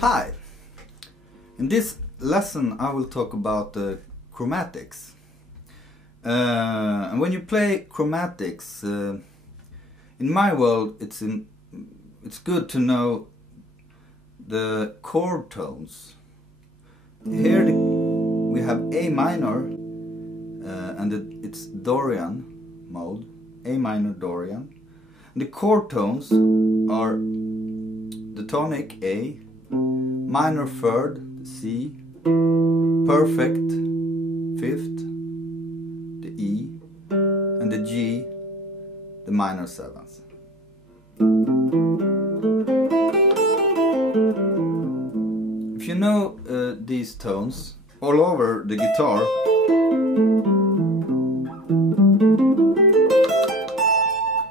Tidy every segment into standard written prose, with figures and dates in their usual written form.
Hi! In this lesson I will talk about chromatics. And when you play chromatics, in my world it's good to know the chord tones. Here we have A minor, and it's Dorian mode, A minor Dorian. And the chord tones are the tonic A, minor third C, perfect fifth the E, and the G the minor seventh. If you know these tones all over the guitar,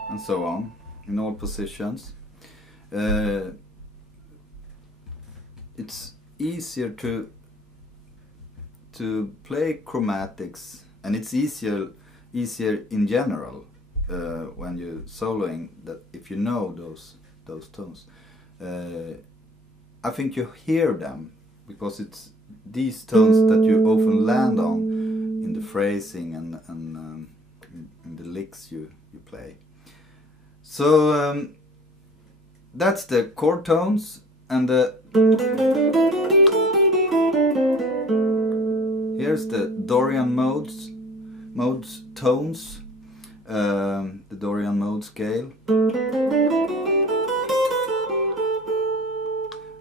and so on, in all positions, it's easier to play chromatics, and it's easier in general when you're soloing, that if you know those tones. I think you hear them because it's these tones that you often land on in the phrasing and in the licks you play. So that's the chord tones, and here's the Dorian modes tones, the Dorian mode scale.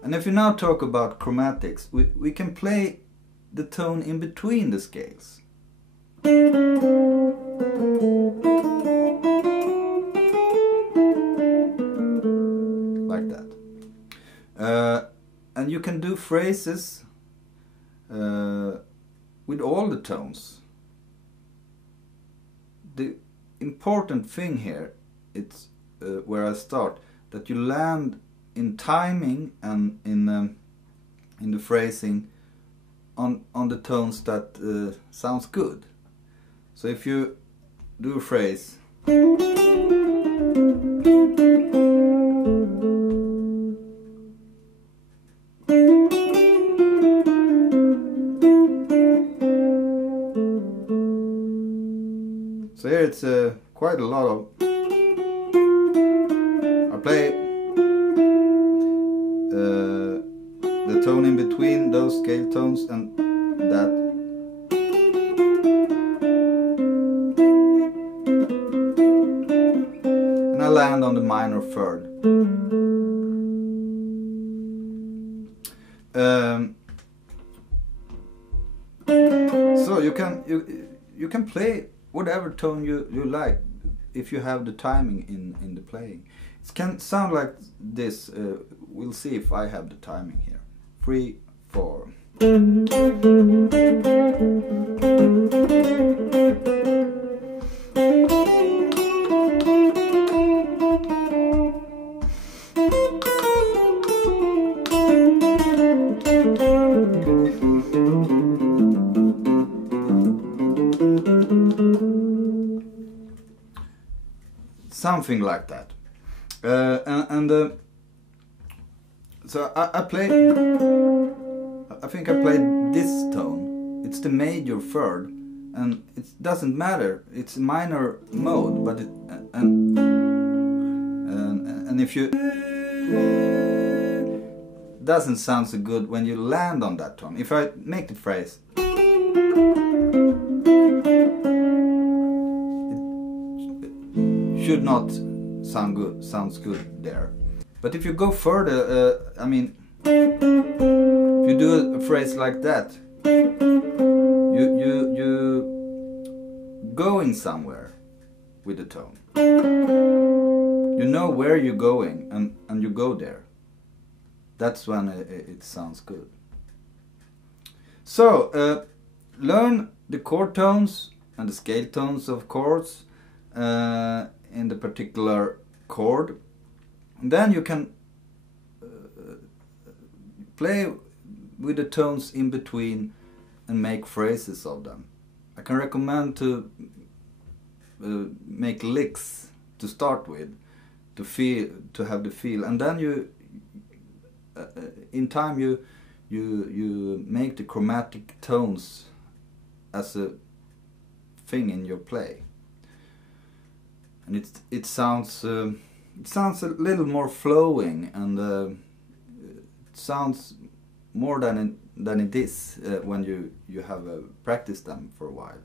And if you now talk about chromatics, we can play the tone in between the scales. Like that. And you can do phrases with all the tones. The important thing here, it's where I start, that you land in timing and in the phrasing on the tones that sounds good. So if you do a phrase, so here it's quite a lot of, I play the tone in between those scale tones and that. And I land on the minor third. So you can play whatever tone you like if you have the timing in the playing. It can sound like this. We'll see if I have the timing here. 3, 4. Something like that. So I think I played this tone. It's the major third, and it doesn't matter. It's a minor mode, but and if you doesn't sound so good when you land on that tone. If I make the phrase, it should not sounds good there. But if you go further, I mean, if you do a phrase like that, you going somewhere with the tone. You know where you're going, and you go there. That's when it sounds good. So learn the chord tones and the scale tones of chords, in the particular chord. And then you can play with the tones in between and make phrases of them. I can recommend to make licks to start with, to have the feel, and then you in time you make the chromatic tones as a thing in your play, and it sounds a little more flowing, and it sounds more than it is when you have practiced them for a while.